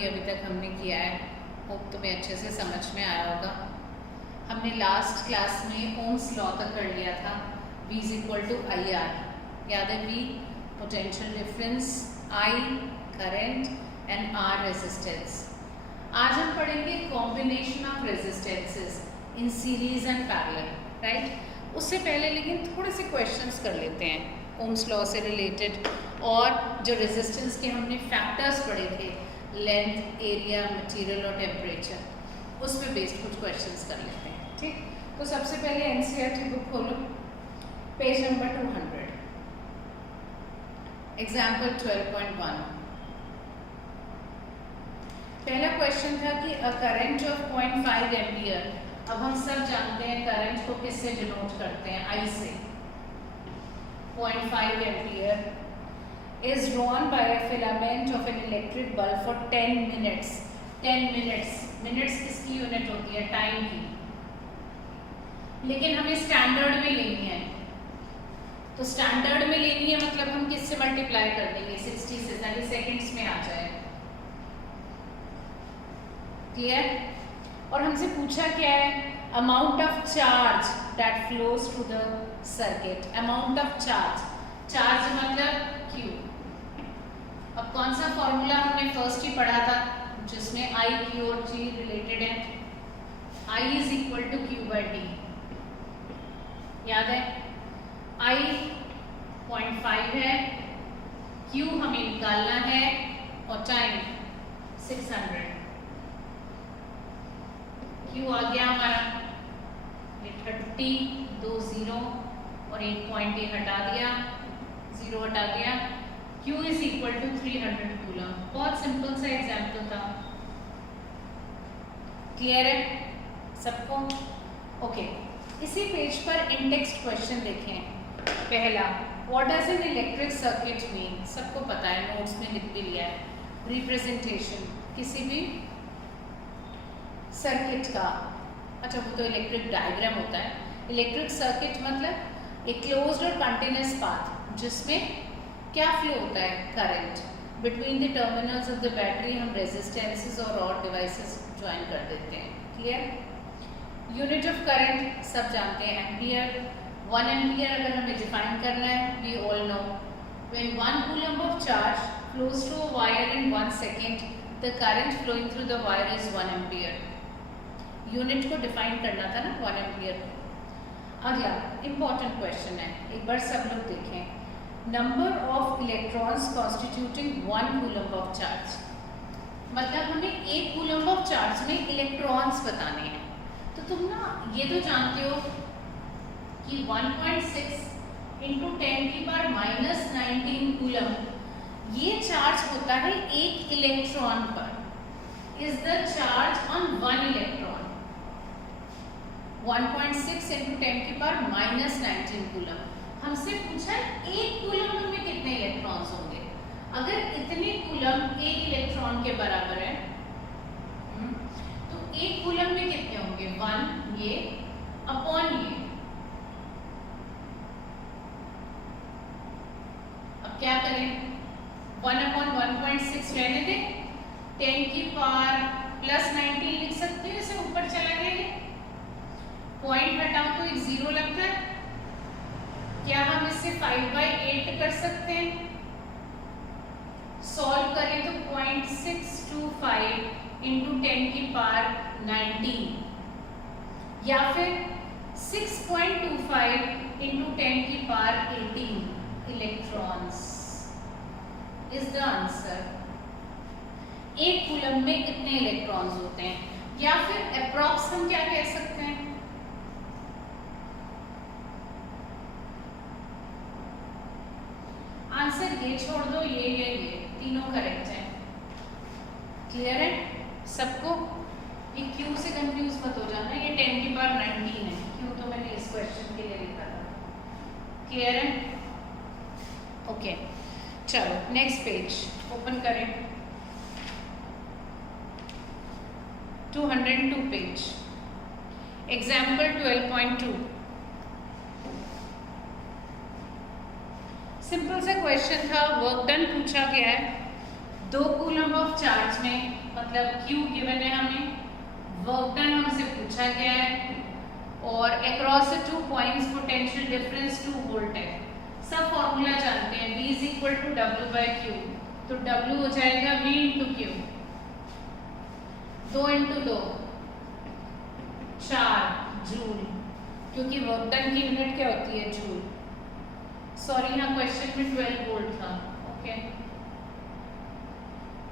भी अभी तक हमने किया है, होप तुम्हें अच्छे से समझ में आया होगा। हमने लास्ट क्लास में ओम्स लॉ तक कर लिया था, V is equal to I R. याद है, V potential difference, I current and R resistance. आज हम पढ़ेंगे combination of resistances in series and parallel, right. उससे पहले लेकिन थोड़े से क्वेश्चंस कर लेते हैं ओम्स लॉ से रिलेटेड, और जो रेजिस्टेंस के हमने फैक्टर्स पढ़े थे, लेंथ, एरिया, मटेरियल और टेम्परेचर, उस पर बेस्ड कुछ क्वेश्चंस कर लेते हैं, ठीक। तो सबसे पहले एनसीईआरटी बुक खोलो, पेज नंबर 200, एग्जाम्पल 12.1। पहला क्वेश्चन था कि अ करंट ऑफ 0.5 एम्पियर। अब हम सब जानते हैं करंट को किससे डिनोट करते हैं, I से। 0.5 ampere is drawn by a filament of an electric bulb for 10 minutes. 10 minutes, minutes किसकी यूनिट होती है, टाइम की, लेकिन हमें स्टैंडर्ड में लेनी है। तो स्टैंडर्ड में लेनी है मतलब हम किससे मल्टीप्लाई कर देंगे, 60 से, ताकि सेकंड्स में आ जाए। क्लियर। और हमसे पूछा क्या है, amount of charge that flows through the circuit. Amount of charge, charge मतलब Q। अब कौन सा फॉर्मूला हमने फर्स्ट ही पढ़ा था जिसमें I, Q और G रिलेटेड है, I is equal to Q by T। याद है, I 0.5 है, Q हमें निकालना है और टाइम 600। Q आ गया हमारा, ये 30, 2 0 और 1 पॉइंट ये हटा दिया, 0 हटा गया। Q is equal to 300 coulomb. बहुत सिंपल सा एग्जाम्पल था, क्लियर है सबको? ओके, इसी पेज पर इंडेक्स्ड क्वेश्चन देखें। पहला, what does an electric circuit mean. सबको पता है, नोट्स में लिख भी लिया है। रिप्रेजेंटेशन किसी भी सर्किट का, अच्छा वो तो इलेक्ट्रिक डायग्राम होता है। इलेक्ट्रिक सर्किट मतलब एक क्लोज्ड और कंटिन्यूअस पाथ जिसमें क्या फ्लो होता है, current. Between the terminals of the battery हम रेजिस्टेंसेस और डिवाइसेस ज्वाइन कर देते हैं, क्लियर। यूनिट ऑफ करंट सब जानते हैं, एम्पियर। 1 एम्पियर अगर हमें डिफाइन करना है, we all know when 1 coulomb of charge flows through a wire in 1 second, the current flowing through the wire is 1 ampere. Unit को डिफाइन करना था ना, 1 एम्पियर। अगला इंपॉर्टेंट क्वेश्चन है, एक बार सब लोग देखें। Number of electrons constituting 1 coulomb of charge, मतलब हमें 1 कूलम ऑफ चार्ज में इलेक्ट्रॉन्स बताने हैं। तो तुम ना ये तो जानते हो कि 1.6 इंटू 10 की पावर माइनस 19 कूलम ये चार्ज होता है एक इलेक्ट्रॉन पर, is the charge on 1 electron. 1.6 into 10 की पावर माइनस 19 कूलम। हमसे पूछा है एक कूलम में कितने इलेक्ट्रॉन्स होंगे। अगर इतने कूलम एक इलेक्ट्रॉन के बराबर है, तो एक कूलम में कितने होंगे, 1 ये अपॉन ये। अब क्या करें, 1 अपॉन 1.6 रहने दें, 10 की पावर प्लस 19 लिख सकते हो, इसे ऊपर चला गया, ये पॉइंट हटाओ तो एक 0 लगता है। क्या हम इससे 5/8 कर सकते हैं? सॉल्व करें तो 0.625 इंटू 10 की पावर 19, या फिर 6.25 इंटू 10 की power 18 electrons is the answer. एक कूलम में कितने इलेक्ट्रॉन्स होते हैं, या फिर अप्रॉक्स हम क्या कह सकते हैं, आंसर ये छोड़ दो, ये तीनों करेक्ट हैं। क्लियर है सबको? ये Q से कंफ्यूज मत हो जाना, ये 10 की पावर 19 है, Q तो मैंने इस क्वेश्चन के लिए लिखा था। क्लियर है? ओके, चलो नेक्स्ट पेज ओपन करें, 202 पेज, एग्जाम्पल 12.2। सिंपल सा क्वेश्चन था, वर्क डन पूछा गया है। 2 कूलम ऑफ चार्ज में मतलब Q गिवन है हमें, वर्क डन हमसे पूछा गया है और across the 2 points potential difference 2 volt है। सब फॉर्मूला जानते हैं, V is equal to W by Q, तो W हो जाएगा V into Q, 2 into 2 4 joule, क्योंकि वर्क डन की यूनिट क्या होती है, जूल। सॉरी यहाँ क्वेश्चन में 12 वोल्ट था, ओके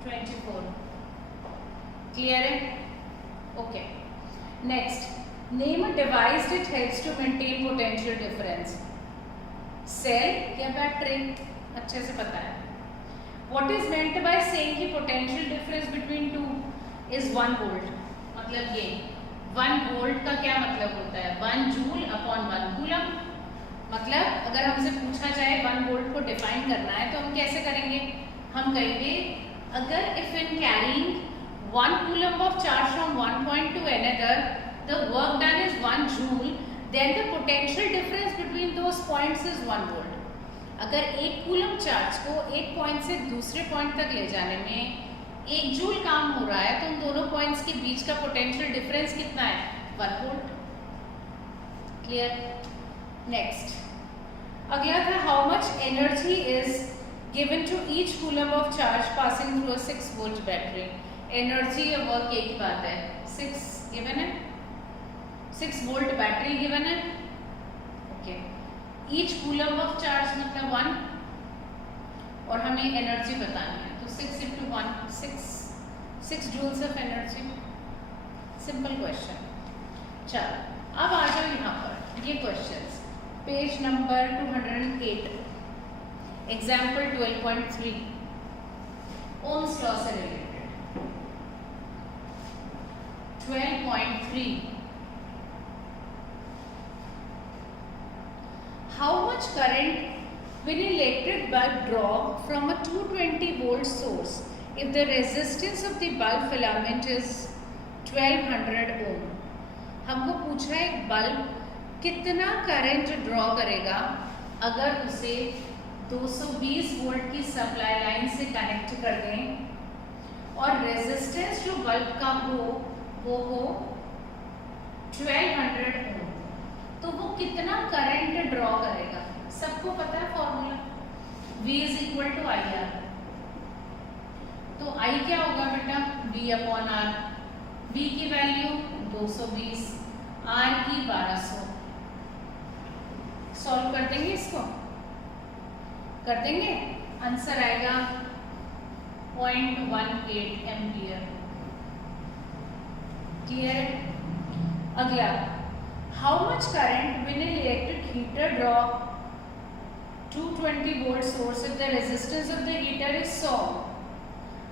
24, क्लियर है, okay. Next, name a device that helps to maintain potential difference. Cell या बैटरी, अच्छे से पता है। What is meant by saying कि potential difference between two is 1 volt, मतलब ये 1 वोल्ट का क्या मतलब होता है, 1 जूल अपॉन 1 कूलम। मतलब अगर हमसे पूछा जाए 1 वोल्ट को डिफाइन करना है तो हम कैसे करेंगे, हम कहेंगे अगर if in carrying 1 coulomb of charge from one point two another the work done is 1 joule, then the potential difference between those points is 1 volt. अगर 1 कूलम चार्ज को एक पॉइंट से दूसरे पॉइंट तक ले जाने में 1 जूल काम हो रहा है तो उन दोनों पॉइंट्स के बीच का पोटेंशियल डिफरेंस कितना है, 1 वोल्ट। क्लियर। नेक्स्ट, अगला था how much energy is given to each coulomb of charge passing through a 6 volt battery. Energy या वर्क एक ही बात है, 6 गिवन है, 6 वोल्ट बैटरी गिवन है, okay. Each coulomb of charge मतलब 1 और हमें एनर्जी बतानी है, तो 6 into 1 6 joules of energy. Simple question. चलो अब आ जाओ यहाँ पर ये questions, page number 208, example 12.3, ohms law से related. 12.3, how much current will an electric bulb draw from a 220 volt source if the resistance of the bulb filament is 1200 ohm? हमको पूछा है एक बल्ब कितना करंट ड्रॉ करेगा अगर उसे 220 volt की सप्लाई लाइन से कनेक्ट कर दें और रेजिस्टेंस जो बल्ब का वो हो 1200 ओम, तो वो कितना करंट ड्रॉ करेगा। सबको पता है formula, V is equal to I R. तो I क्या होगा बेटा, V अपॉन आर। V की वैल्यू 220, R की 1200। सॉल्व कर देंगे, इसको कर देंगे, आंसर आएगा 0.18 एम्पियर। क्लियर। अगला, how much current will an electric heater draw 220 volt source if the resistance of the heater is 100?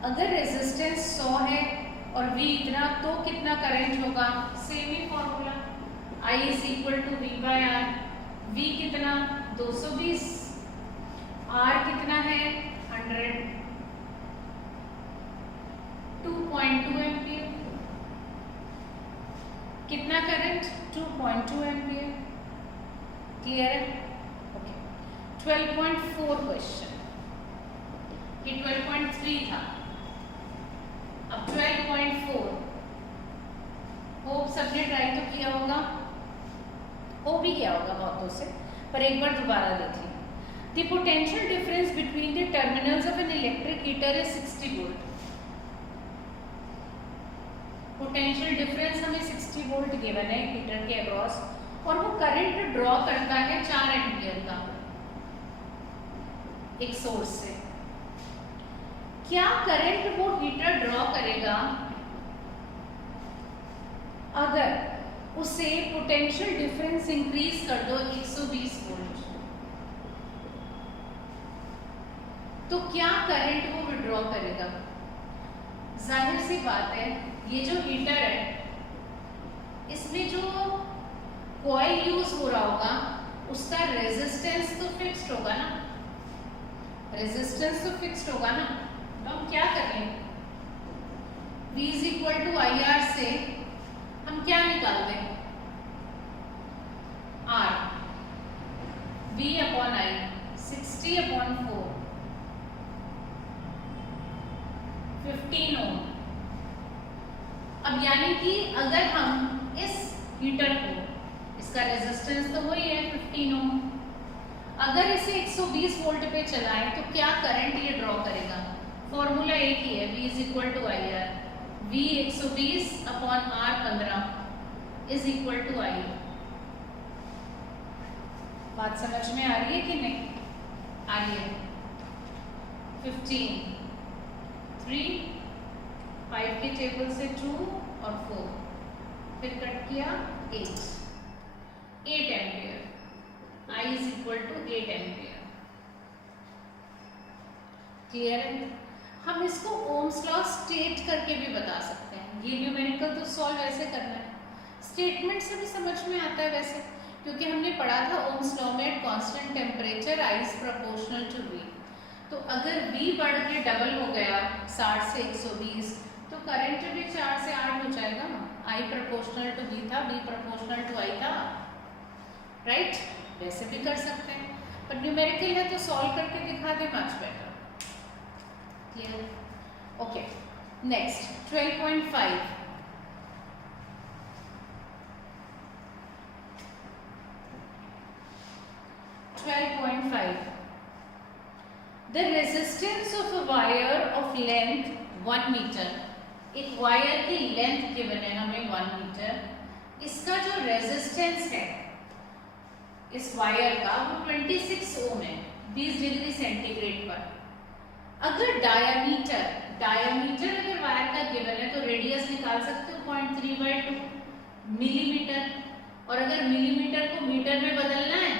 अगर रेजिस्टेंस 100 है और V इतना, तो कितना करंट होगा, सेम ही formula, I is equal to V by R। V कितना 220, R कितना है 100, 2.2 एम्पियर। कितना करंट, 2.2 एम्पियर। क्लियर है, ओके। 12.4 क्वेश्चन, ये 12.3 था, अब 12.4। होप सबने ट्राई तो किया होगा, हो भी गया होगा बहुतों से, पर एक बार दोबारा देख लीजिए। The potential difference between the terminals of an electric heater is 60 volt. Potential difference हमें 60 वोल्ट गिवन है हीटर के अक्रॉस और वो करंट ड्रॉ करता है 4 एम्पियर का एक सोर्स से। क्या करंट वो हीटर ड्रॉ करेगा अगर उसे पोटेंशियल डिफरेंस इंक्रीज कर दो 120 वोल्ट, तो क्या करंट वो विड्रॉ करेगा। जाहिर सी बात है, ये जो हीटर है इसमें जो कॉइल यूज हो रहा होगा उसका रेजिस्टेंस तो फिक्स्ड होगा ना, रेजिस्टेंस तो फिक्स्ड होगा ना। तो हम क्या करें, V is equal to I R से हम क्या निकाल दें, R, V upon I 60 upon 4, 15 ohm. अब यानी कि अगर हम इस हीटर को, इसका रेजिस्टेंस तो वही है 15 ओम, अगर इसे 120 वोल्ट पे चलाएं तो क्या करंट ये ड्रॉ करेगा? फॉर्मूला एक ही है, V is equal to I R. V 120 upon R 15 is equal to I. बात समझ में आ रही है कि नहीं? आ रही है। 15, 3, 5 के टेबल से 2 और 4, फिर कट किया 8 ampere. I is equal to 8 ampere. Clear है? हम इसको ओम्स लॉ स्टेट करके भी बता सकते हैं। ये न्यूमेरिकल तो सॉल्व ऐसे करना है, स्टेटमेंट से भी समझ में आता है वैसे, क्योंकि हमने पढ़ा था ओम्स लॉ में at constant temperature I is proportional to V। तो अगर V बढ़ के डबल हो गया 60 से 120 तो करंट भी 4 से 8 हो जाएगा ना। I प्रोपोर्शनल टू V था, V प्रोपोर्शनल टू I था, राइट? वैसे भी कर सकते हैं, पर न्यूमेरिकल है तो सॉल्व करके दिखा दे, much better. Clear? Okay, next 12.5। The resistance of a wire of length 1 metre, एक वायर की लेंथ गिवन है हमें 1 मीटर, इसका जो रेजिस्टेंस है इस वायर का वो 26 ओम है 20 डिग्री सेंटीग्रेड पर। अगर डायामीटर अगर वायर का गिवन है तो रेडियस निकाल सकते हो 0.3/2 मिलीमीटर, और अगर मिलीमीटर को मीटर में बदलना है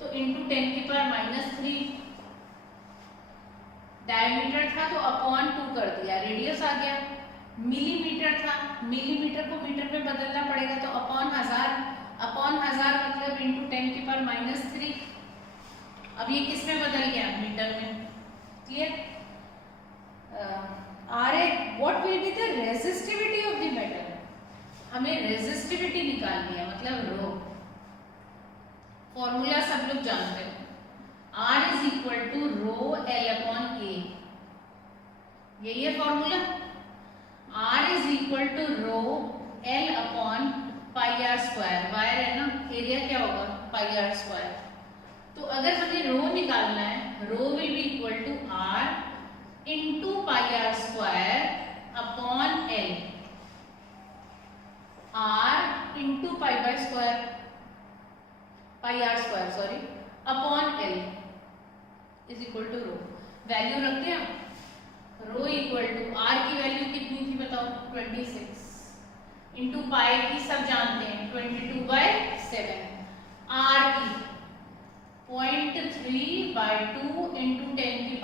तो इंटू 10⁻³ डायमीटर था तो अपॉन 2 कर दिया, रेडियस आ गया। मिलीमीटर था, मिलीमीटर को मीटर में बदलना पड़ेगा तो अपॉन 1000 मतलब इंटू 10⁻³ अब ये किस में बदल गया? मीटर में। Clear? What will be the resistivity of the metal? हमें रेजिस्टिविटी निकालनी है, मतलब रो। फॉर्मूला सब लोग जानते हो, R is equal to rho L upon A। यही है formula. R is equal to rho L upon πr²। Wire है ना, एरिया क्या होगा? πr²। तो अगर हमें रो निकालना है, rho will be equal to R into πr² upon L। R into πr² sorry upon L is equal to rho. Value रखते हैं, रो इक्वल टू R की वैल्यू कितनी थी बताओ? 26 इंटू पाई की सब जानते हैं 22/7, R की 0.3/2 इंटू 10⁻³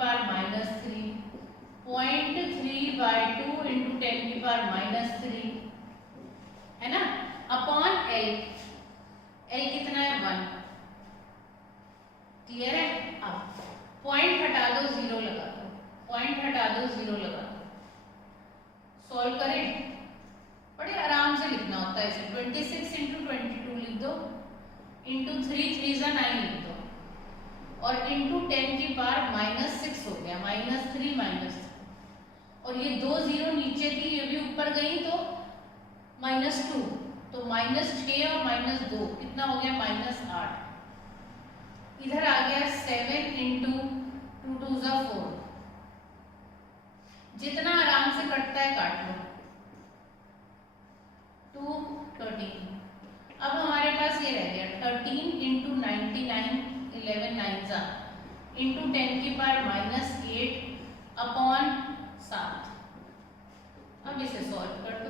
0.3/2 इंटू 10⁻³ है ना, अपॉन L कितना है? 1। क्लियर है? अब पॉइंट हटा दो, 0 लगा दो, पॉइंट हटा दो, 0 लगा दो, सॉल्व करें। बड़े आराम से लिखना होता है इसे। 26 इंटू 22 लिख दो, इंटू 3 3 9 लिख दो, और इंटू 10⁻⁻6 हो गया, -3 और ये 2 0 नीचे थी, ये भी ऊपर गई तो -2, तो -6 और -2 कितना हो गया? -8। इधर आ गया 7 इंटू 2 2 4। जितना आराम से कटता है काट लो। 2 13। अब हमारे पास ये रह गया 13 इंटू 99 11 9 इंटू 10⁻⁸ अपॉन 7। अब इसे सॉल्व कर दो।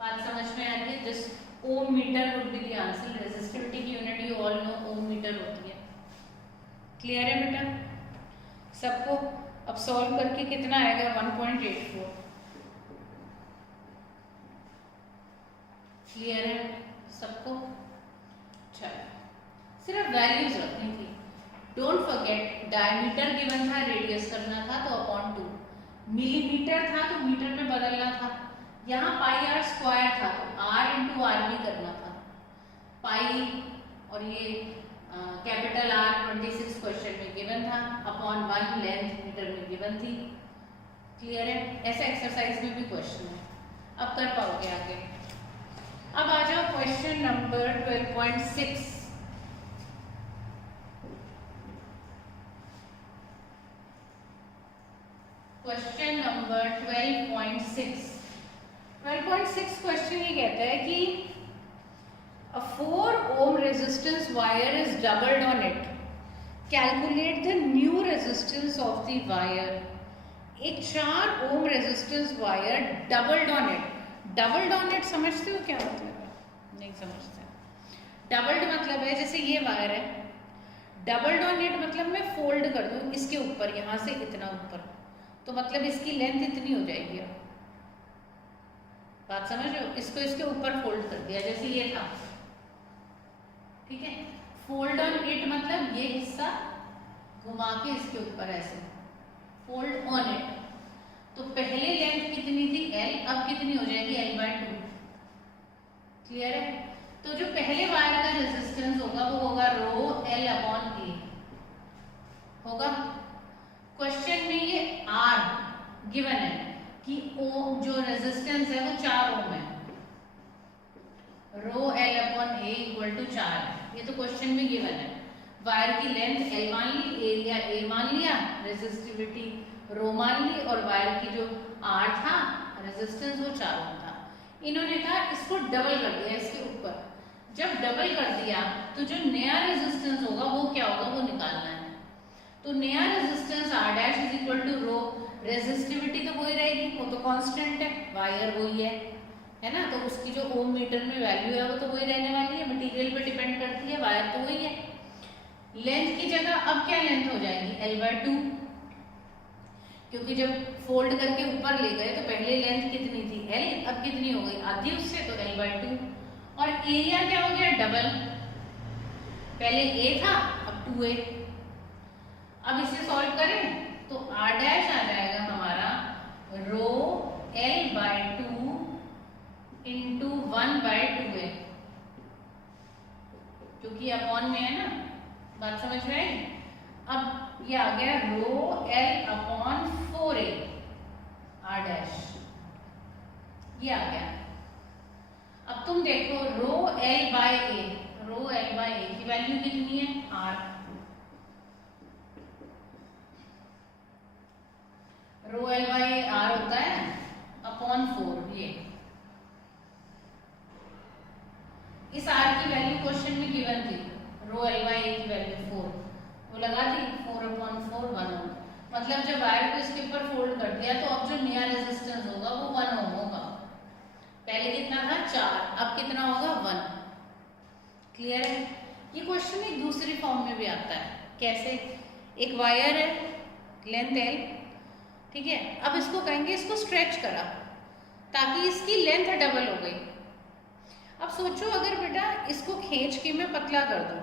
बात समझ में आ रही है? Just ohm metre would be the answer. Resistivity की unit you all know ohm metre होती है। क्लियर है बेटा सबको? अब सॉल्व करके कितना आएगा? 1.84। क्लियर है सबको? चलो, सिर्फ वैल्यूज रखनी थी। डोंट फॉरगेट, डायमीटर गिवन था, रेडियस करना था तो अपॉन 2, मिलीमीटर था तो मीटर में बदलना था, यहाँ πr² था तो R इंटू R भी करना था। पाई और ये कैपिटल आर 26 क्वेश्चन में गिवन था, अपॉन 1 लेंथ मीटर में गिवन थी। क्लियर है? ऐसा एक्सरसाइज में भी क्वेश्चन है, अब कर पाओगे आगे। अब आ जाओ question number 12.6। Question number 12.6 question ये कहता है कि a 4 ohm resistance wire is doubled on it. Calculate the new resistance of the wire. एक 4 ohm resistance wire doubled on it. doubled on it समझते हो क्या मतलब है? नहीं समझते। doubled मतलब है जैसे ये वायर है, doubled on it मतलब मैं फोल्ड कर दूं इसके ऊपर, यहाँ से इतना ऊपर, तो मतलब इसकी लेंथ इतनी हो जाएगी। अब बात समझ रहे हो? इसको इसके ऊपर फोल्ड कर दिया जैसे ये था, ठीक है। फोल्ड ऑन इट मतलब ये हिस्सा घुमा के इसके ऊपर ऐसे फोल्ड ऑन इट। तो पहले लेंथ कितनी थी L, अब कितनी हो जाएगी L/2। क्लियर है? तो जो पहले वायर का रेजिस्टेंस होगा वो होगा रो L/A होगा। क्वेश्चन में ये R गिवन है कि O जो रेजिस्टेंस है वो 4 ओम है, रो L/A = 4 है। ये तो क्वेश्चन में गिवन है। वायर की लेंथ L मान ली, एरिया A मान लिया, रेजिस्टिविटी रो मान ली, और वायर की जो R था रेजिस्टेंस वो 4 ओम था। इन्होंने कहा इसको डबल कर दिया इसके ऊपर। जब डबल कर दिया तो जो नया रेजिस्टेंस होगा वो क्या होगा वो निकालना है। तो नया रेजिस्टेंस R' = रो, रेजिस्टिविटी तो वही रहेगी, वो तो कांस्टेंट है, वायर वही है ना, तो उसकी जो ओम मीटर में वैल्यू है वो तो वही रहने वाली है, मटेरियल पे डिपेंड करती है, वायर तो वही है। लेंथ की जगह अब क्या लेंथ हो जाएगी L/2, क्योंकि जब फोल्ड करके ऊपर ले गए तो पहले लेंथ कितनी थी L, अब कितनी हो गई आधी उससे, तो L/2। और एरिया क्या हो गया डबल, पहले A था अब 2A। अब इसे सॉल्व करें तो R' आ जाएगा हमारा रो L/2 इंटू 1/2A, क्योंकि अपॉन में है ना। बात समझ में आई? अब ये आ गया रो L/4A R', ये आ गया। अब तुम देखो रो L/A की वैल्यू कितनी है R, रो L/A R होता है अपॉन 4। ये इस R की वैल्यू क्वेश्चन में गिवन थी, रो L/A की वैल्यू 4, वो लगा दी 4/4 1 ओम। मतलब जब वायर को इसके ऊपर फोल्ड कर दिया तो अब जो नया रेजिस्टेंस होगा वो 1 ओम होगा। पहले कितना था 4, अब कितना होगा 1। क्लियर है? ये क्वेश्चन एक दूसरी फॉर्म में भी आता है। कैसे? एक वायर है लेंथ L, ठीक है, अब इसको कहेंगे इसको स्ट्रेच करा ताकि इसकी लेंथ डबल हो गई। अब सोचो अगर बेटा इसको खींच के मैं पतला कर दूं,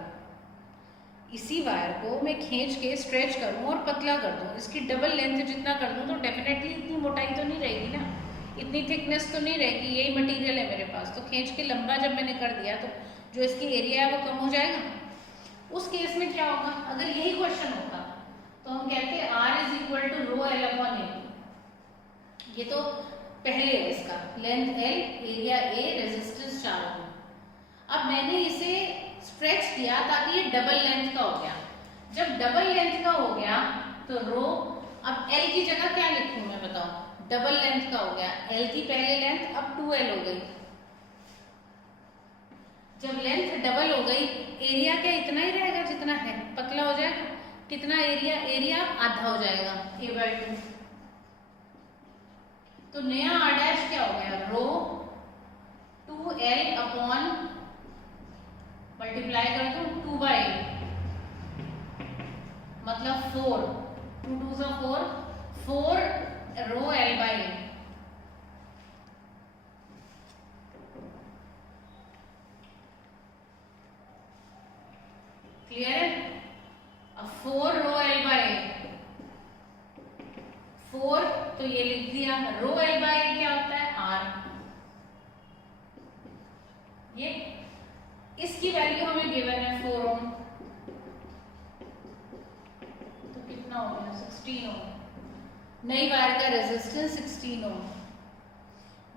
इसी वायर को मैं खींच के स्ट्रेच करूं और पतला कर दूं, इसकी डबल लेंथ जितना कर दूं, तो डेफिनेटली इतनी मोटाई तो नहीं रहेगी ना, इतनी थिकनेस तो नहीं रहेगी, यही मटेरियल है मेरे पास। तो खींच के लंबा जब मैंने कर दिया तो जो इसकी एरिया है वो कम हो जाएगा। उस केस में क्या होगा? अगर यही क्वेश्चन होता तो हम कहते R = रो L/A। ये तो पहले है इसका, length L, area A, resistance 4 ओम। अब मैंने इसे स्ट्रेच किया ताकि ये डबल लेंथ का हो गया। जब डबल लेंथ का हो गया तो रो, अब L की जगह क्या लिखूं मैं बताओ? डबल लेंथ का हो गया, L की पहले लेंथ अब 2L हो गई। जब लेंथ डबल हो गई, एरिया क्या इतना ही रहेगा जितना है, पतला हो जाएगा। कितना एरिया? एरिया आधा हो जाएगा A/2। तो नया R' क्या हो गया? रो 2L अपॉन मल्टीप्लाई कर दो 2/8 मतलब 4, 2 2 4, 4 रो L/A। क्लियर है? अब 4 रो L/A, 4 तो ये लिख दिया। रो L/A क्या होता है? R। ये इसकी वैल्यू हमें गिवन है 4 ओम, कितना हो गया 16 ओम। नई वायर का रेजिस्टेंस 16 ओम।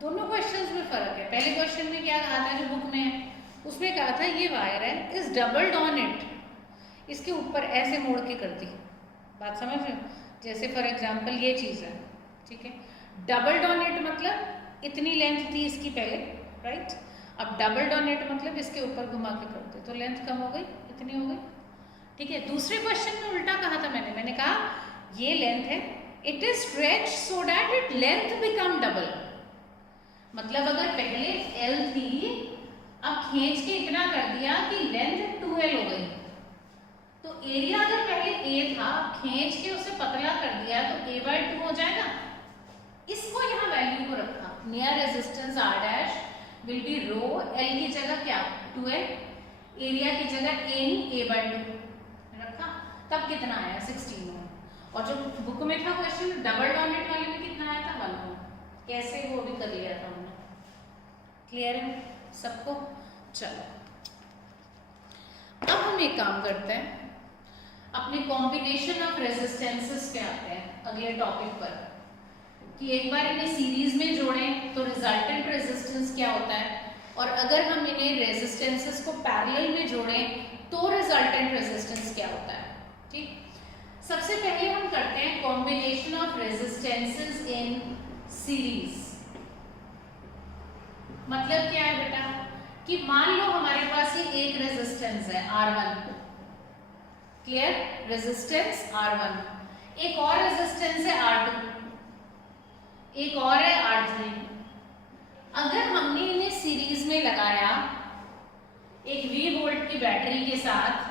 दोनों क्वेश्चंस में फर्क है। पहले क्वेश्चन में क्या कहा था जो बुक में है, उसमें कहा था ये वायर है, इज डबल्ड ऑन इट, इसके ऊपर ऐसे मोड़ के कर दी। बात समझ रहे हो? जैसे फॉर एग्जांपल ये चीज़ है, ठीक है, डबल्ड ऑन इट मतलब इतनी लेंथ थी इसकी पहले, राइट। अब डबल्ड ऑन इट मतलब इसके ऊपर घुमा के कर दे तो लेंथ कम हो गई, इतनी हो गई, ठीक है। दूसरे क्वेश्चन में उल्टा कहा था मैंने कहा ये लेंथ है, it is stretch so that it length become double. मतलब अगर पहले L थी, अब खींच के इतना कर दिया कि लेंथ 2L हो गई। तो एरिया अगर पहले A था, खींच के उसे पतला कर दिया तो A/2 हो जाएगा। इसको यहाँ वैल्यू को रखा, near resistance R dash will be rho, L की जगह क्या 2L, एरिया की जगह A नहीं A/2 रखा, तब कितना आया 16 ओम। और जो बुक में था क्वेश्चन डबल डॉनेट वाले में कितना आया था 1 ओम। कैसे वो भी कर लिया था हमने। क्लियर है सबको? चलो अब हम एक काम करते हैं, अपने कॉम्बिनेशन ऑफ रेजिस्टेंसेस पे आते हैं अगले टॉपिक पर, कि एक बार इन्हें सीरीज में जोड़ें तो रिजल्टेंट रेजिस्टेंस क्या होता है, और अगर हम इन्हें रेजिस्टेंसेस को पैरेलल में जोड़ें तो रिजल्टेंट रेजिस्टेंस क्या होता है। ठीक, सबसे पहले हम करते हैं combination of resistances in series. मतलब क्या है बेटा कि मान लो हमारे पास ये एक रेजिस्टेंस है R1, क्लियर, रेजिस्टेंस R1, एक और रेजिस्टेंस है R2, एक और है R3। अगर हमने इन्हें सीरीज में लगाया एक V वोल्ट की बैटरी के साथ,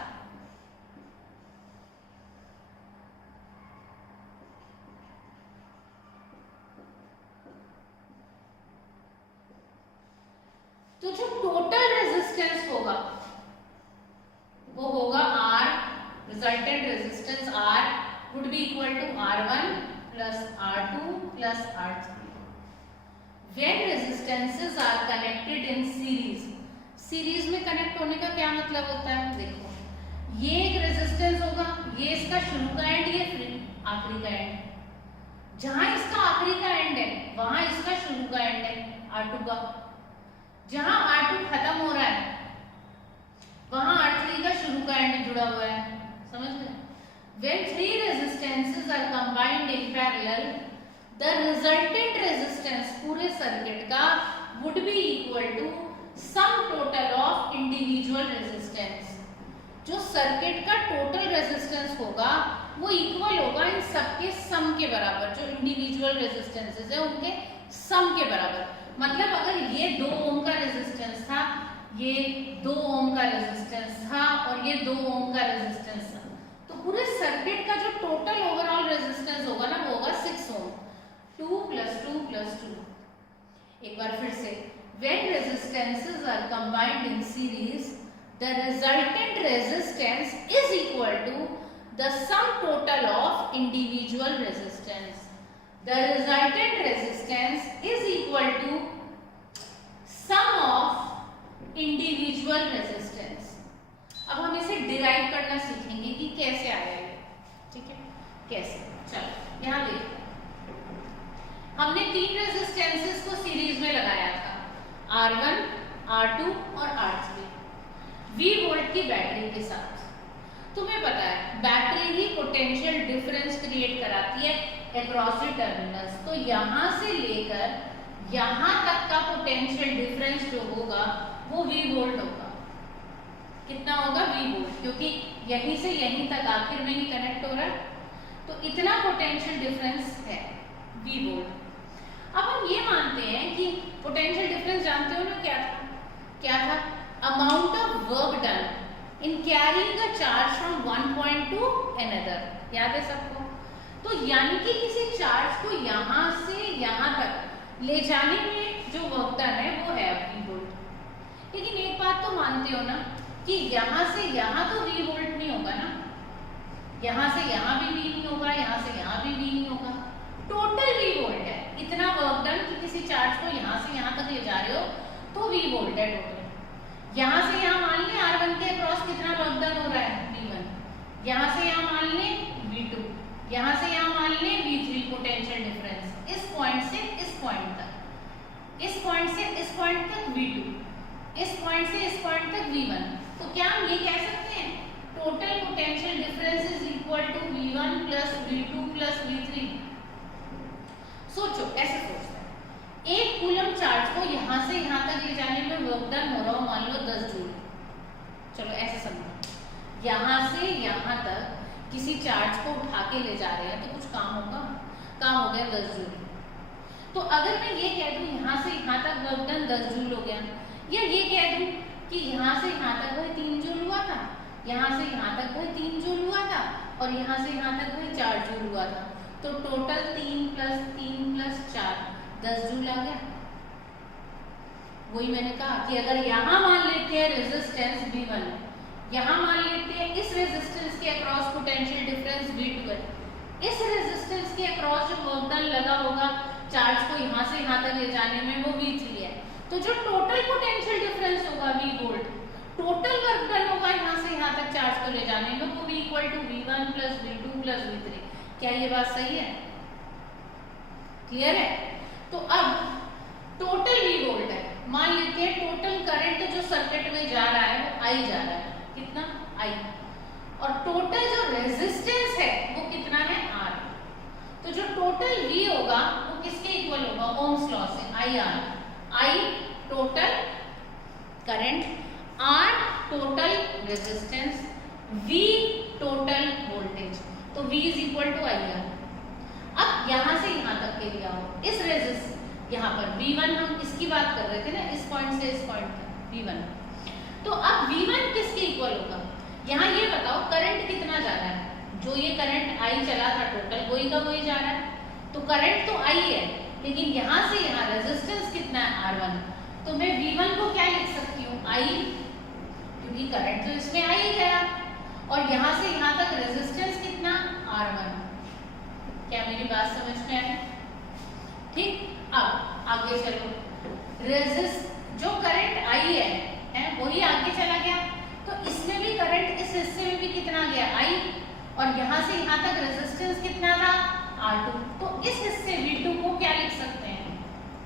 तो जो टोटल रेजिस्टेंस होगा वो होगा R, resultant resistance R would be equal to R1 plus R2 plus R3। When resistances are connected in series, series में कनेक्ट होने का क्या मतलब होता है, देखो ये एक रेजिस्टेंस होगा, ये इसका शुरू का एंड, ये आखिरी का एंड। जहां इसका आखिरी का एंड है वहां इसका शुरू का एंड है R2 का। जहां R2 खत्म हो रहा है वहां R3 का शुरू का एंड जुड़ा हुआ है। समझ गए? When three resistances are combined in parallel, the resultant resistance पूरे सर्किट का would be equal to sum total of individual resistance। जो सर्किट का टोटल रेजिस्टेंस होगा वो इक्वल होगा इन सबके सम के बराबर, जो इंडिविजुअल रेजिस्टेंसेस है उनके सम के बराबर। मतलब अगर ये 2 ओम का रेजिस्टेंस था, ये 2 ओम का रेजिस्टेंस था और ये 2 ओम का रेजिस्टेंस था, तो पूरे सर्किट का जो टोटल ओवरऑल रेजिस्टेंस होगा ना वो होगा 6 ओम। 2 + 2 + 2। एक बार फिर से, when resistances are combined in series, the resultant resistance is equal to the sum total of individual resistance। The resultant resistance is equal to sum of individual resistance। अब हम इसे डिराइव करना सीखेंगे कि कैसे आया ये, ठीक है, कैसे। चलो यहाँ देखो, हमने 3 रेजिस्टेंसेस को सीरीज में लगाया था, R1, R2 और R3, V वोल्ट की बैटरी के साथ। तुम्हें पता है बैटरी ही पोटेंशियल डिफरेंस क्रिएट कराती है अक्रॉस द टर्मिनल्स। तो यहाँ से लेकर यहाँ तक का पोटेंशियल डिफरेंस जो होगा वो V वोल्ट होगा। कितना होगा? V वोल्ट, क्योंकि यहीं से यहीं तक आखिर में ही कनेक्ट हो रहा है, तो इतना पोटेंशियल डिफरेंस है V वोल्ट। अब हम ये मानते हैं कि पोटेंशियल डिफरेंस जानते हो ना क्या था? क्या था? Amount of work done in carrying a charge from one point two another. याद है सबको? तो यानी कि किसी चार्ज को यहाँ से यहाँ तक ले जाने में जो वर्क डन है वो है V वोल्ट। लेकिन एक बात तो मानते हो ना कि यहाँ से यहाँ तो V वोल्ट नहीं होगा ना, यहाँ से यहाँ भी V नहीं होगा, यहाँ से यहाँ भी V नहीं होगा, टोटल V वोल्ट है। इतना वर्क डन कि किसी चार्ज को यहाँ से यहाँ तक ले जा रहे हो तो V वोल्ट है टोटल। यहाँ से यहाँ मान लें R1 के अक्रॉस कितना वर्क डन हो रहा है V1, यहाँ से यहाँ मान लें V2, यहाँ से यहाँ मान लें V3 पोटेंशियल डिफरेंस, इस पॉइंट से इस पॉइंट तक, इस पॉइंट से इस पॉइंट तक V2, इस पॉइंट से इस पॉइंट तक V1। तो क्या हम ये कह सकते हैं total potential difference is equal to V1 plus V2 plus V3। सोचो, ऐसे सोचते हैं, एक कूलम चार्ज को यहाँ से यहाँ तक ले जाने में वर्क डन हो रहा हो मान लो 10 जूल। चलो ऐसे समझो, यहाँ से यहाँ तक किसी चार्ज को उठा के ले जा रहे हैं तो कुछ काम होगा, काम हो गया 10 जूल। तो अगर मैं ये कह दूं यहाँ से यहाँ तक वर्क डन 10 जूल हो गया, या ये कह दूं कि यहाँ से यहाँ तक वही 3 जूल हुआ था, यहाँ से यहाँ तक वही 3 जूल हुआ था, और यहाँ से यहाँ तक वही 4 जूल हुआ था, तो टोटल 3 प्लस 4 10 जूल आ गया। वही मैंने कहा कि अगर यहाँ मान लेते हैं रेजिस्टेंस V1, यहाँ मान लेते हैं इस रेजिस्टेंस के अक्रॉस पोटेंशियल डिफरेंस V2, इस रेजिस्टेंस के अक्रॉस जो वर्क डन लगा होगा चार्ज को यहाँ से यहाँ तक ले जाने में वो V3 है, तो जो टोटल पोटेंशियल डिफरेंस होगा V volt, total work done होगा यहाँ से यहाँ तक चार्ज को ले जाने में, वो भी equal to V1 plus V2 plus V3। क्या ये बात सही है? क्लियर है? तो अब टोटल V वोल्ट है, मान लेते हैं टोटल करंट जो सर्किट में जा रहा है वो I जा रहा है, कितना I, और टोटल जो रेजिस्टेंस है वो कितना है R। तो जो टोटल V होगा वो किसके इक्वल होगा? ओम्स लॉ से, IR। I total current, R total resistance, V total voltage, तो V is equal to IR। अब यहाँ से यहाँ तक के लिया हो इस रेजिस्टेंस, यहाँ पर V1 हम इसकी बात कर रहे थे ना, इस पॉइंट से इस पॉइंट तक V1, तो अब V1 किसके इक्वल होगा? यहाँ ये बताओ करंट कितना जा रहा है? जो ये करंट I चला था टोटल वही का वही जा रहा है, तो करंट तो I है, लेकिन यहाँ से यहाँ रेजिस्टेंस कितना है R1, तो मैं V1 को क्या लिख सकती हूँ? I, क्योंकि करंट तो इसमें I ही गया, और यहाँ से यहाँ तक रेजिस्टेंस कितना? R1। क्या मेरी बात समझ में आई? ठीक, अब आगे चलो, जो करंट I है वही आगे चला गया, तो इसमें भी करंट इस हिस्से में भी कितना गया? I, और यहाँ से यहाँ तक रेजिस्टेंस कितना था? R2। तो इस हिस्से V2 को क्या लिख सकते हैं?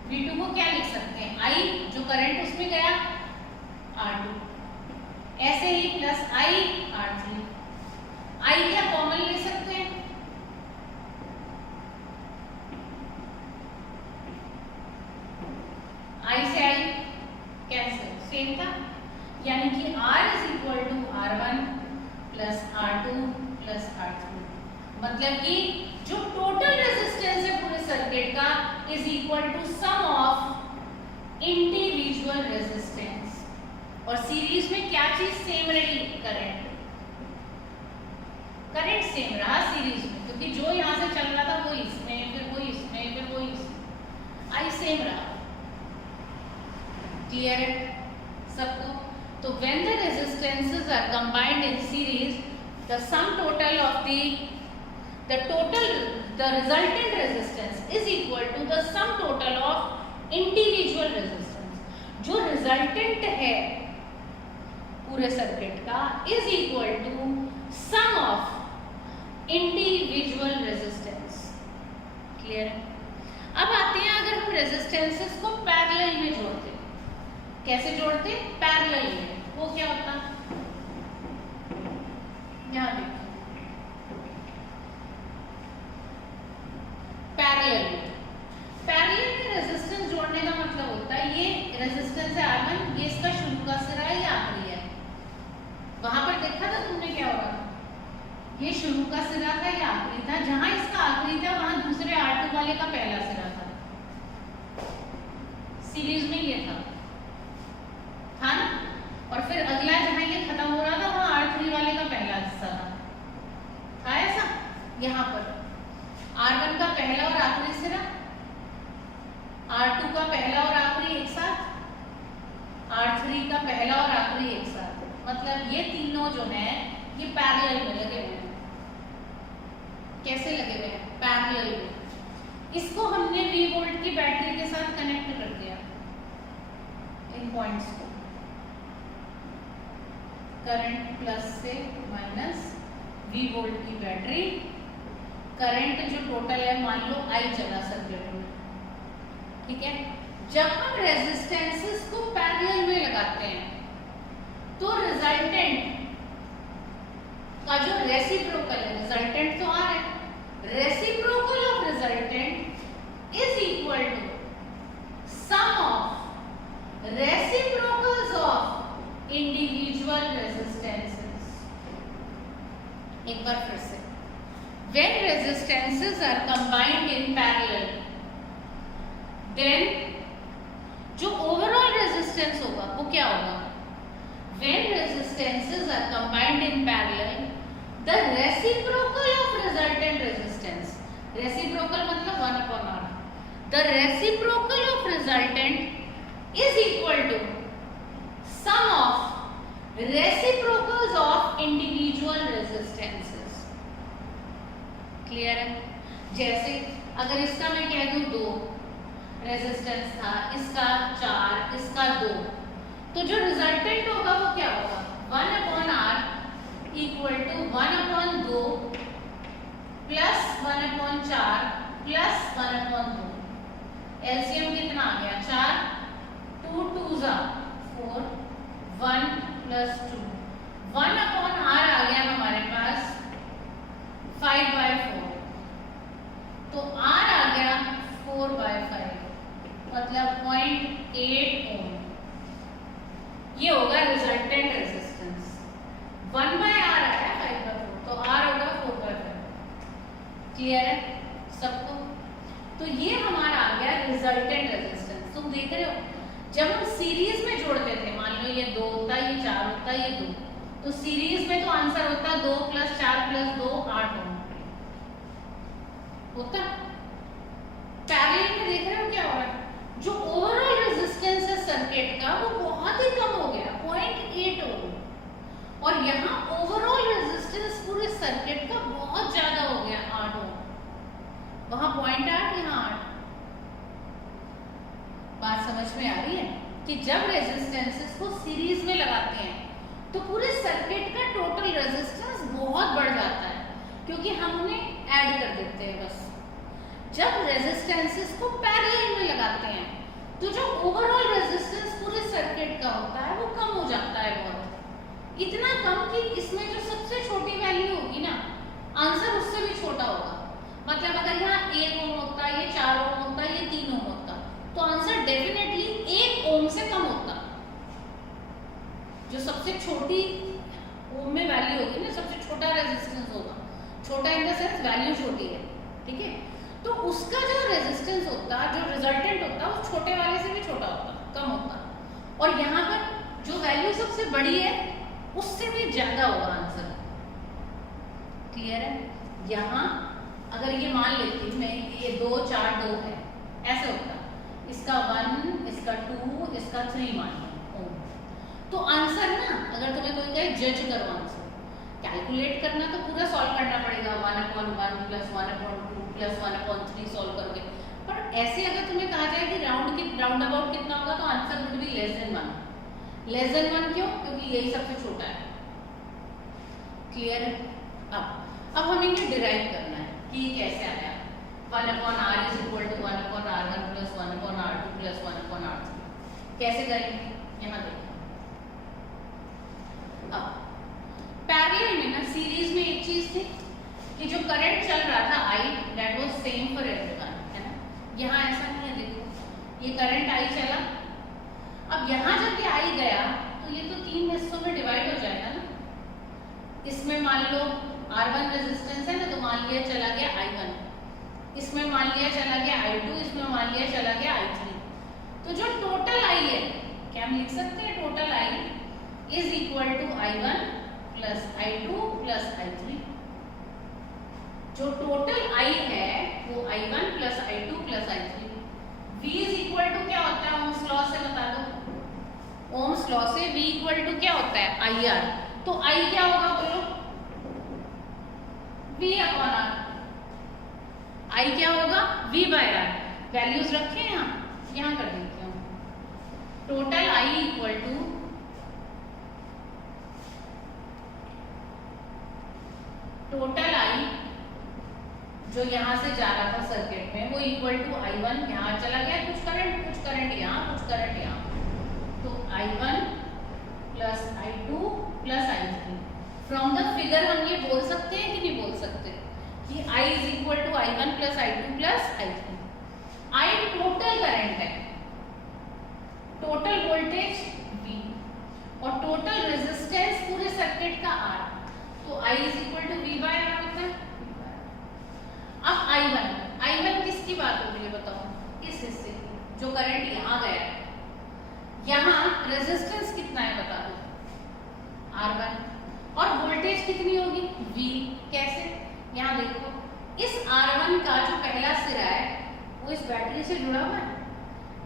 V2 को क्या लिख सकते हैं? I, जो करंट उसमें गया R2, ऐसे ही प्लस I R3। I क्या कॉमन ले सकते हैं? I से I कैंसिल, सेम था, यानी कि R is equal to R1 plus R2 plus R3। मतलब कि जो टोटल रेजिस्टेंस है पूरे सर्किट का is equal to sum of individual resistance. और सीरीज में क्या चीज सेम रही? करंट। करंट सेम रहा सीरीज में, क्योंकि जो यहाँ से चल रहा था वो इसमें, फिर वो इसमें, फिर वो इसमें, I सेम रहा। क्लियर है सबको? तो when the resistances are combined in series, the sum total of the resultant resistance is equal to the sum total of individual resistance। जो resultant है पूरे सर्किट का is equal to sum of individual resistance। Clear है? अब आते हैं, अगर हम रेजिस्टेंसेस को पैरेलल में जोड़ते, कैसे जोड़ते? पैरेलल में। वो क्या होता? यहाँ देखो, पैरेलल में रेजिस्टेंस जोड़ने का मतलब होता है, ये रेजिस्टेंस है R1, ये इसका शुरू का सिरा है, ये आखिरी है। वहां पर देखा था तुमने क्या हो रहा था? ये शुरू का सिरा था, ये आखिरी था, जहां इसका आखिरी था वहां दूसरे R2 वाले का पहला सिरा था। सीरीज में ये था ना, और फिर अगला जहां ये खत्म हो रहा था वहां R3 वाले का पहला हिस्सा था ऐसा। यहाँ पर R1 का पहला और आखिरी सिरा, R2 का पहला और आखिरी एक साथ, R3 का पहला और आखिरी एक साथ, मतलब ये तीनों जो है ये पैरेलल में लगे हुए हैं। कैसे लगे हुए हैं? पैरेलल में। इसको हमने V वोल्ट की बैटरी के साथ कनेक्ट कर दिया, इन पॉइंट्स को, करंट प्लस से माइनस V वोल्ट की बैटरी करंट जो टोटल है मान लो I चला सर्किट में, ठीक है। जब हम रेजिस्टेंसेस को पैरेलल में लगाते हैं तो रिजल्टेंट का जो रेसिप्रोकल है, रिजल्टेंट तो R है, reciprocal of resultant is equal to sum of reciprocals of individual resistances. एक बार फिर से, when resistances are combined in parallel then जो ओवरऑल रेजिस्टेंस होगा वो क्या होगा? when resistances are combined in parallel the reciprocal of resultant resistance, reciprocal मतलब 1/R, the reciprocal of resultant is equal to sum of reciprocals of individual resistances। Clear है? जैसे अगर इसका मैं कह दूं 2 रेजिस्टेंस था, इसका 4, इसका 2, तो जो रिजल्टेंट होगा वो क्या होगा? 1/R equal to 1/2 plus 1/4 plus 1/2। LCM कितना आ गया? 4, 2 2 4, 1 प्लस 2, 1/R आ गया हमारे पास 5/4, तो R आ गया 4/5 मतलब 0.8 ओम। ये होगा रिजल्टेंट रेजिस्टेंस। 1/R आया 5/4, तो R होगा 4/5। क्लियर है सबको? तो ये हमारा आ गया रिजल्टेंट रेजिस्टेंस। तुम देख रहे हो जब हम सीरीज में जोड़ते थे, मान लो ये 2 होता, ये 4 होता, ये 2, तो सीरीज में तो आंसर होता 2 + 4 + 2 8 ओम होता। पैरेलल में देख रहे हो क्या हो रहा है? जो ओवरऑल रेजिस्टेंस है सर्किट का वो बहुत ही कम हो गया 0.8 ओम, और यहाँ ओवरऑल रेजिस्टेंस पूरे सर्किट का बहुत ज्यादा हो गया 8 ओम। वहां 0.8, यहाँ 8। बात समझ में आ रही है कि जब रेजिस्टेंसेस को सीरीज में लगाते हैं तो पूरे सर्किट का टोटल रेजिस्टेंस बहुत बढ़ जाता है, क्योंकि हम उन्हें ऐड कर देते हैं बस। जब रेजिस्टेंसेस को पैरेलल में लगाते हैं तो जो ओवरऑल रेजिस्टेंस पूरे सर्किट का होता है वो कम हो जाता है बहुत, इतना कम कि इसमें जो सबसे छोटी वैल्यू होगी ना, आंसर उससे भी छोटा होगा। मतलब अगर यहाँ 1 ओम होता, ये 4 ओम होता, ये 3 ओम होता, तो आंसर डेफिनेटली 1 ओम से कम होता। जो सबसे छोटी ओम में वैल्यू होगी ना, सबसे छोटा रेजिस्टेंस होगा, छोटा इन द सेंस वैल्यू छोटी है, ठीक है, तो उसका जो रेजिस्टेंस होता, जो रिजल्टेंट होता, वो छोटे वाले से भी छोटा होता, कम होता। और यहाँ पर जो वैल्यू सबसे बड़ी है उससे भी ज्यादा होगा आंसर। क्लियर है? यहाँ अगर ये मान लेती हूँ मैं, ये 2 4 2 है, ऐसे होता, इसका 1, इसका 2, इसका 3 मान लो, तो आंसर ना, अगर तुम्हें कोई कहे जज करो आंसर, कैलकुलेट करना तो पूरा सॉल्व करना पड़ेगा, 1/1 + 1/2 + 1/3 सॉल्व करोगे। पर ऐसे अगर तुम्हें कहा जाए कि राउंड अबाउट कितना होगा, तो आंसर वुड बी <1। <1 क्यों? क्योंकि यही सबसे छोटा है। क्लियर है? अब हमें ये डिराइव करना है कि ये कैसे आया। 1/R = 1/R1 + 1/R2 + 1/R3। कैसे करेंगे? यहाँ देखिए, अब पैरेलल में ना, सीरीज में एक चीज थी कि जो करंट चल रहा था I, that was same for everyone, है ना। यहाँ ऐसा नहीं है, देखो ये करंट I चला, अब यहाँ जब ये I गया तो ये तो 3 हिस्सों में डिवाइड हो जाएगा ना। इसमें मान लो R1 रेजिस्टेंस है ना, तो मान लिया चला गया I1, इसमें मान लिया चला गया I2, इसमें मान लिया चला गया I3। तो जो टोटल I है, क्या हम लिख सकते हैं total I is equal to I1 + I2 + I3। जो टोटल I है वो I1 + I2 + I3। V is equal to क्या होता है? ओम्स लॉ से बता दो। ओम्स लॉ से V इक्वल टू क्या होता है? IR। तो I क्या होगा बोलो? V/R। I क्या होगा? V/R। वैल्यूज रखे हैं यहाँ कर देते हैं। Total I equal to total I जो यहाँ से जा रहा था सर्किट में वो इक्वल टू I1 यहाँ चला गया, कुछ करंट यहाँ, कुछ करंट यहाँ, तो I1 plus I2 plus I3। From the figure हम ये बोल सकते हैं कि नहीं बोल सकते कि I is equal to I1 plus I2 plus I3। I total current है, टोटल वोल्टेज V और टोटल रेजिस्टेंस पूरे सर्किट का R, तो I is equal to V by R होता है। अब I1 किसकी बात हो रही है बताओ, इस हिस्से की जो करंट यहाँ गया है, यहाँ रेजिस्टेंस कितना है बता दो, R1 और वोल्टेज कितनी होगी V। कैसे, यहाँ देखो इस R1 का जो पहला सिरा है वो इस बैटरी से जुड़ा हुआ है,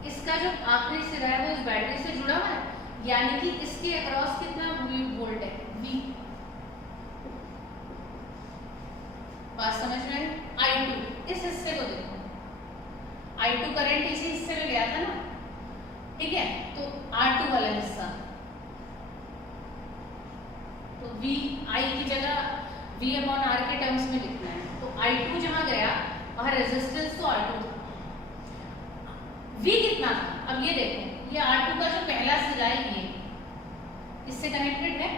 इसका जो आखिरी सिरा है वो इस बैटरी से जुड़ा हुआ है, यानी कि इसके अक्रॉस कितना वोल्ट है V। बात समझ में आई। I2 इस हिस्से को देखो, I2 करंट इसी हिस्से में गया था ना, ठीक है, तो R2 वाला हिस्सा, तो V I की जगह V अपॉन R के टर्म्स में लिखना है, तो I2 जहां गया वहां रेजिस्टेंस तो R2 था, V कितना था, अब ये देखो ये R2 का जो पहला सिरा है ये इससे कनेक्टेड है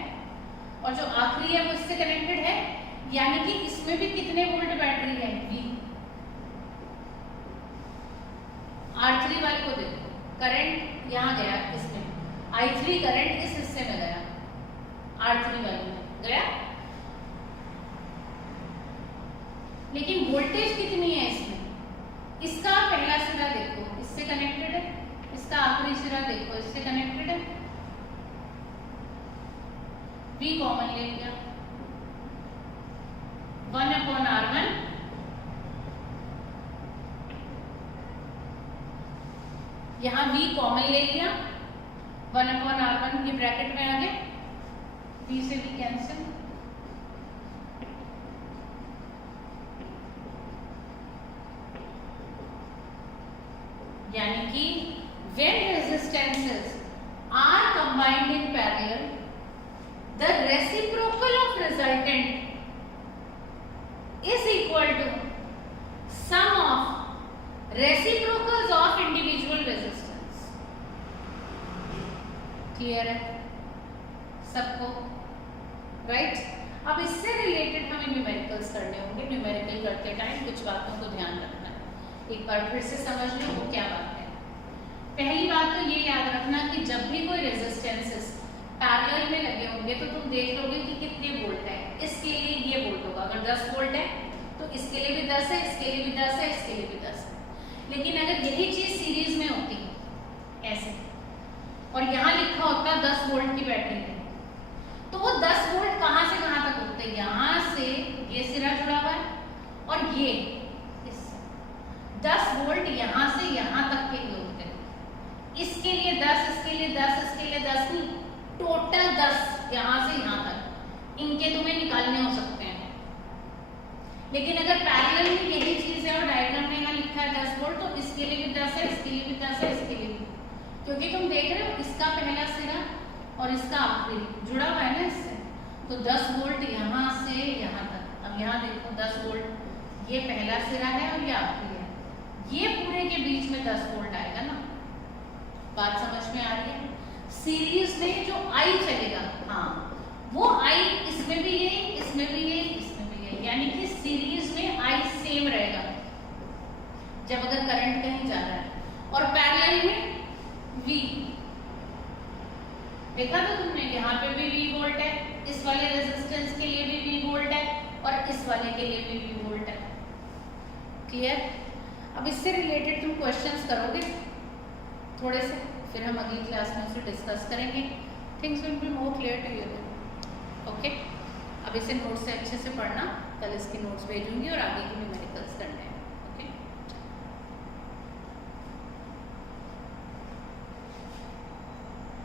और जो आखिरी है वो इससे कनेक्टेड है, यानी कि इसमें भी कितने वोल्ट बैटरी है V। R3 वाले को देखो, करंट यहाँ गया इसमें, I3 करंट इस हिस्से में गया, R3 वाले में गया, लेकिन वोल्टेज कितनी है इसमें, इसका पहला सिरा देखो इससे कनेक्टेड है, इसका आखिरी सिरा देखो इससे कनेक्टेड है, V कॉमन ले लिया, 1 अपॉन R1 यहाँ V कॉमन ले लिया, 1 अपॉन R1 ये ब्रैकेट में आ गया, V से V कैंसिल, यानी कि when resistances are combined in parallel, the reciprocal of resultant is equal to sum of reciprocals of individual resistance। Clear है सबको, राइट। अब इससे रिलेटेड हमें न्यूमेरिकल्स करने होंगे, न्यूमेरिकल करते टाइम कुछ बातों को ध्यान रखना है, एक बार फिर से समझ लो वो क्या बात है। पहली बात तो ये याद रखना कि जब भी कोई रेजिस्टेंसेस पैरेलल में लगे होंगे तो तुम देख लोगे कि कितने वोल्ट है, इसके लिए ये वोल्ट होगा, अगर 10 वोल्ट है तो इसके लिए भी 10 है, इसके लिए भी 10 है, इसके लिए भी 10 है। लेकिन अगर यही चीज सीरीज में होती ऐसे और यहाँ लिखा होता 10 वोल्ट की बैटरी है, तो वो 10 वोल्ट कहाँ से कहाँ तक होते हैं, यहाँ से ये सिरा जुड़ा हुआ है और ये 10 वोल्ट यहाँ से यहाँ तक के लिए होते हैं, इसके लिए 10, इसके लिए 10, इसके लिए 10 नहीं, टोटल 10 यहाँ से यहाँ तक इनके तुम्हें निकालने हो सकते हैं। लेकिन अगर पैरेलल में यही चीज है और डायग्राम में यहाँ लिखा है 10 वोल्ट, तो इसके लिए भी 10 है, इसके लिए भी 10 है, इसके लिए भी, क्योंकि तुम देख रहे हो इसका पहला सिरा और इसका आखिरी जुड़ा हुआ है ना इससे, तो 10 वोल्ट यहाँ से यहाँ तक। अब यहाँ देखो 10 वोल्ट ये पहला सिरा है और ये आखिरी है, ये पूरे के बीच में 10 वोल्ट आएगा ना, बात समझ में आ रही है। सीरीज में जो आई चलेगा, हाँ वो आई इसमें भी ये, इसमें भी ये, इसमें भी ये, यानी कि सीरीज में आई सेम रहेगा जब अगर करंट कहीं जा रहा है, और पैरेलल में V देखा था तुमने, यहाँ पे भी V वोल्ट है, इस वाले रेजिस्टेंस के लिए भी V वोल्ट है और इस वाले के लिए भी V वोल्ट है। क्लियर। अब इससे रिलेटेड तुम क्वेश्चंस करोगे थोड़े से, फिर हम अगली क्लास में उसे डिस्कस करेंगे। Things will be more clear to you. Okay, अब इसे नोट्स से अच्छे से पढ़ना, कल इसके नोट्स भेजूंगी और आगे की न्यूमेरिकल्स करने हैं।